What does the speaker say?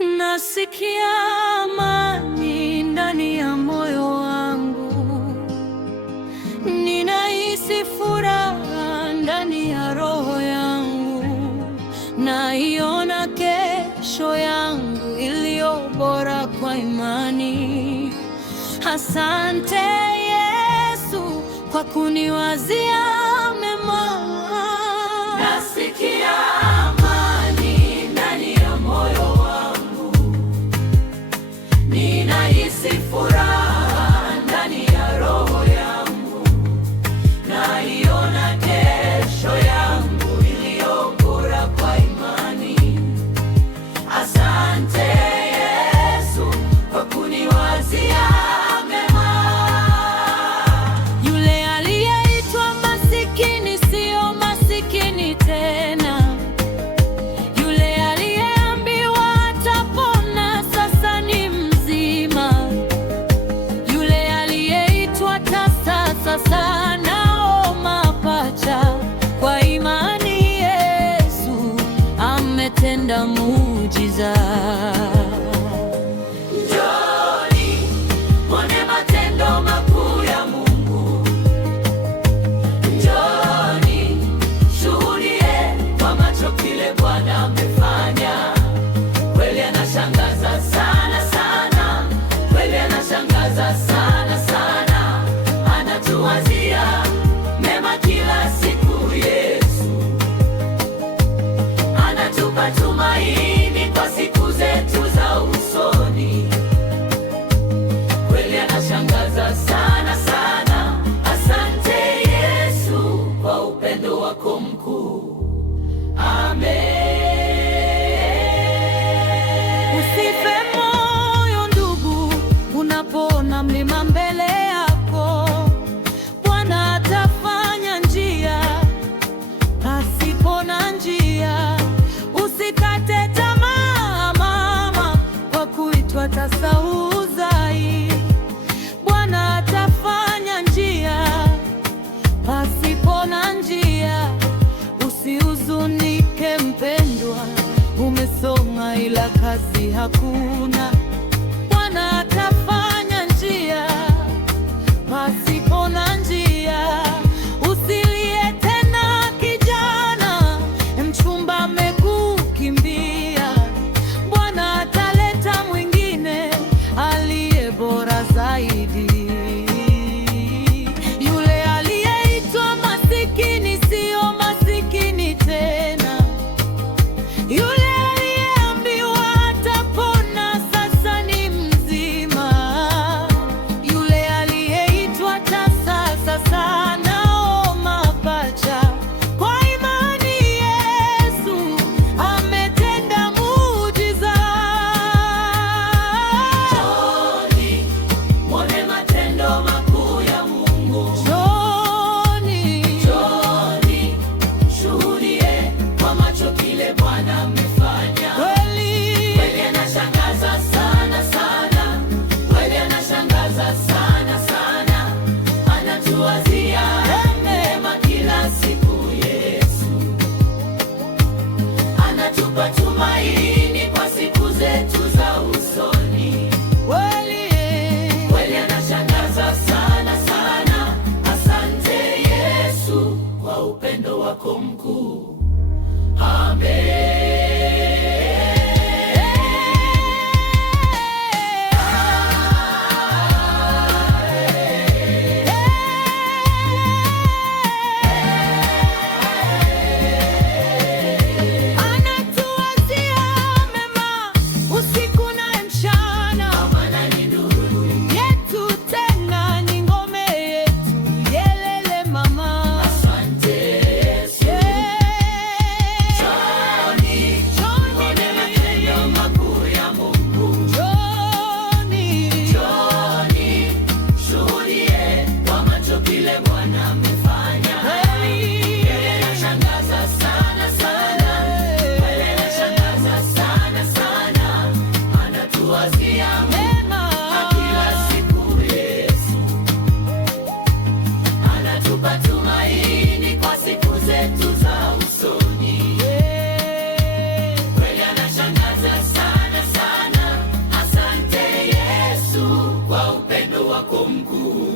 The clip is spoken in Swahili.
Nasikia amani ndani ya moyo wangu, ninahisi furaha ndani ya roho yangu, naiona kesho yangu iliyo bora kwa imani. Asante Yesu kwa kuniwazia mema. Nasikia amani ndani ya moyo wangu, ninahisi furaha ndani ya roho yangu, naiona kesho yangu iliyo bora kwa imani. Asante Yesu kwa kuniwazia mema. Yule aliyeitwa masikini sio masikini tena, yule aliyeambiwa atapona sasa ni mzima, yule aliyeitwa tasa sasa nao mapacha. Kwa imani Yesu ametenda muujiza. Njoni mwone matendo makuu ya Mungu, njoni shuhudie kwa macho kile Bwana amefanya. Kweli anashangaza sana sana, kweli anashangaza sana sana, anatuwazia mema kila siku. Yesu anatupa tumaini kwa siku zetu za usoni. Kweli anashangaza sana sana. Asante Yesu kwa upendo wako mkuu. Amen. Usife moyo ndugu, unapoona mlima mbele yako. Bwana atafanya njia pasipo na njia. Usikate tamaa mama, kwa kuitwa tasa uzai. Bwana atafanya njia pasipo na njia. Usihuzunike mpendwa, umesoma ila kazi hakuna. Bwana atafanya njia pasipo na njia. Usilie tena kijana, mchumba amekukimbia. Bwana ataleta mwingine aliye bora zaidi. Yule aliyeitwa masikini sio masikini tena, yule aliyeambiwa atapona sasa wako mkuu.